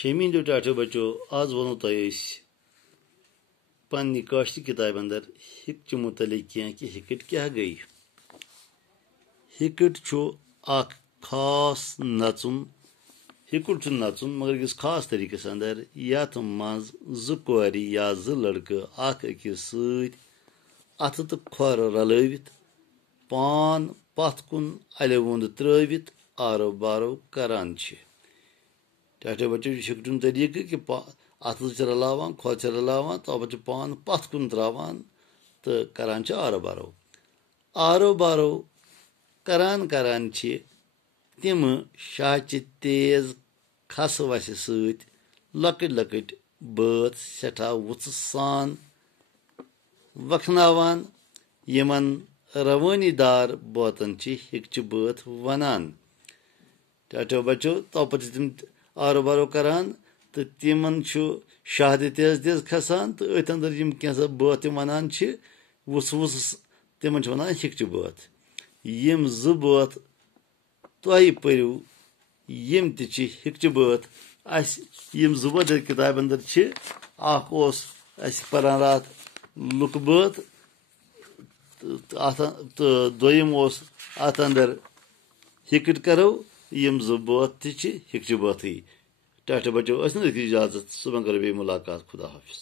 शमींदो टाटो बचो आज वनो तय पन्नी काश्त किताब अंदर हिकच मुतलिक कि हिकट क्या गई। हिकट अख खास नचुन हिकुट नचुन मगर किस खास तरीकस अंदर यथ मज जोरी या लड़क अख अकिस अथ तो खोर रलवित पान पथ कुन अलवुंद त्रवित आरो बारो करान टाटो बच्चो हिकटुन तरीक कि अथ रलावान खोर रलावान तो पे पान पथ कुन त्रावान तो करान आरो बारो करान करान तिम शाच तेज खस वस लकट लकट बात सठा वुत्स सान वखनावान यमन रवानी दार बातन हिकच बात वनान। टाटो बच्चो तो पे तिम आरो बारो करान तो तिमन शहद तेज तेज खसान तो अथ अंदर कैसा बात वनान वुस वुस तिमन वन हिकच बात यम जो बात तुह परू यम तिकच बात यम जो बात किताब अंदर परान रात लुक बात तो दोयम अत अंदर हिकट करो यम जो बात हिकच बात। टाटा बच्चो इजाजत सुबह करो मुलाकात खुदा हाफिज।